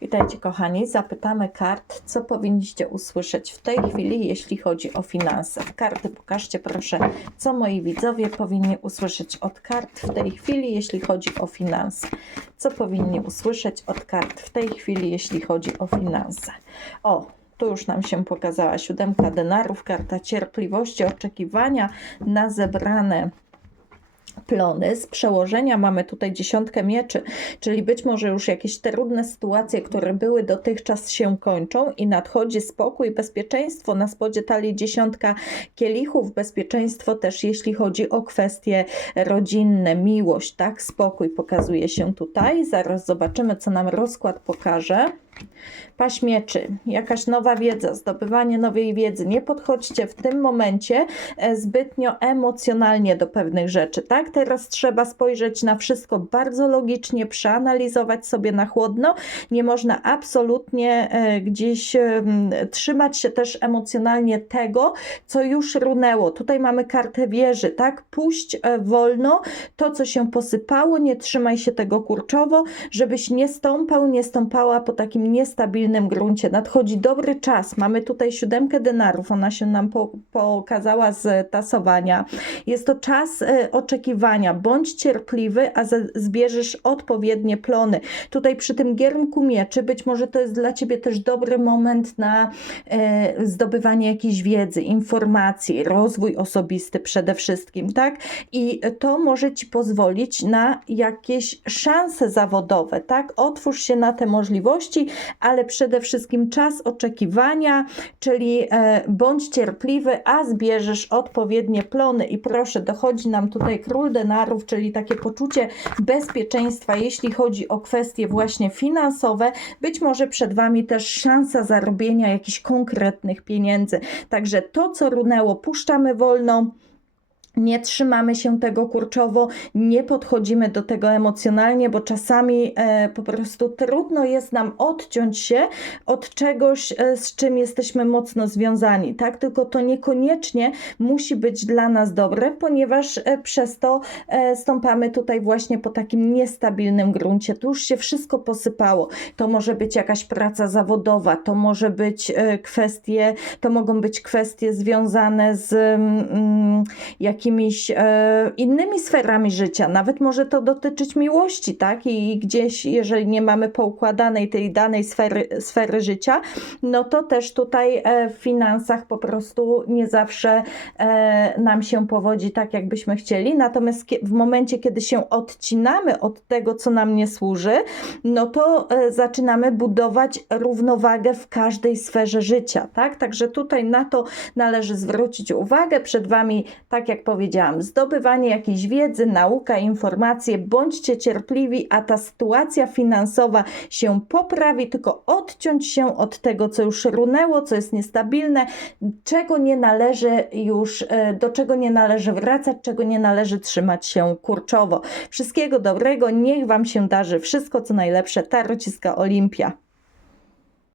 Witajcie kochani, zapytamy kart, co powinniście usłyszeć w tej chwili, jeśli chodzi o finanse. Karty pokażcie proszę, co moi widzowie powinni usłyszeć od kart w tej chwili, jeśli chodzi o finanse. Co powinni usłyszeć od kart w tej chwili, jeśli chodzi o finanse. O, tu już nam się pokazała siódemka denarów, karta cierpliwości, oczekiwania na zebrane plony. Z przełożenia mamy tutaj dziesiątkę mieczy, czyli być może już jakieś trudne sytuacje, które były dotychczas się kończą i nadchodzi spokój, bezpieczeństwo. Na spodzie talii dziesiątka kielichów, bezpieczeństwo też jeśli chodzi o kwestie rodzinne, miłość, tak? Spokój pokazuje się tutaj. Zaraz zobaczymy, co nam rozkład pokaże. Paść mieczy, jakaś nowa wiedza, zdobywanie nowej wiedzy. Nie podchodźcie w tym momencie e, zbytnio emocjonalnie do pewnych rzeczy, tak? Teraz trzeba spojrzeć na wszystko bardzo logicznie, przeanalizować sobie na chłodno. Nie można absolutnie e, gdzieś em, trzymać się też emocjonalnie tego, co już runęło. Tutaj mamy kartę wieży, tak? Puść e, wolno to, co się posypało, nie trzymaj się tego kurczowo, żebyś nie stąpał, nie stąpała po takim niestabilnym gruncie. Nadchodzi dobry czas. Mamy tutaj siódemkę denarów, ona się nam po, pokazała z tasowania. Jest to czas e, oczekiwania. Bądź cierpliwy, a ze, zbierzesz odpowiednie plony. Tutaj przy tym giermku mieczy, być może to jest dla ciebie też dobry moment na e, zdobywanie jakiejś wiedzy, informacji, rozwój osobisty przede wszystkim, tak? I to może ci pozwolić na jakieś szanse zawodowe, tak? Otwórz się na te możliwości, ale przede wszystkim czas oczekiwania, czyli e, bądź cierpliwy, a zbierzesz odpowiednie plony. I proszę, dochodzi nam tutaj król denarów, czyli takie poczucie bezpieczeństwa, jeśli chodzi o kwestie właśnie finansowe. Być może przed Wami też szansa zarobienia jakichś konkretnych pieniędzy. Także to, co runęło, puszczamy wolno. Nie trzymamy się tego kurczowo, nie podchodzimy do tego emocjonalnie, bo czasami e, po prostu trudno jest nam odciąć się od czegoś, e, z czym jesteśmy mocno związani, tak? Tylko to niekoniecznie musi być dla nas dobre, ponieważ e, przez to e, stąpamy tutaj właśnie po takim niestabilnym gruncie. Tu już się wszystko posypało. To może być jakaś praca zawodowa, to może być e, kwestie, to mogą być kwestie związane z mm, jakimiś e, innymi sferami życia. Nawet może to dotyczyć miłości, tak? I gdzieś, jeżeli nie mamy poukładanej tej danej sfery, sfery życia, no to też tutaj e, w finansach po prostu nie zawsze e, nam się powodzi tak, jakbyśmy chcieli. Natomiast w momencie, kiedy się odcinamy od tego, co nam nie służy, no to e, zaczynamy budować równowagę w każdej sferze życia, tak? Także tutaj na to należy zwrócić uwagę. Przed Wami, tak jak powiedziałam, zdobywanie jakiejś wiedzy, nauka, informacje. Bądźcie cierpliwi, a ta sytuacja finansowa się poprawi, tylko odciąć się od tego, co już runęło, co jest niestabilne, czego nie należy już, e, do czego nie należy wracać, czego nie należy trzymać się kurczowo. Wszystkiego dobrego, niech Wam się darzy wszystko, co najlepsze. Tarociska Olimpia.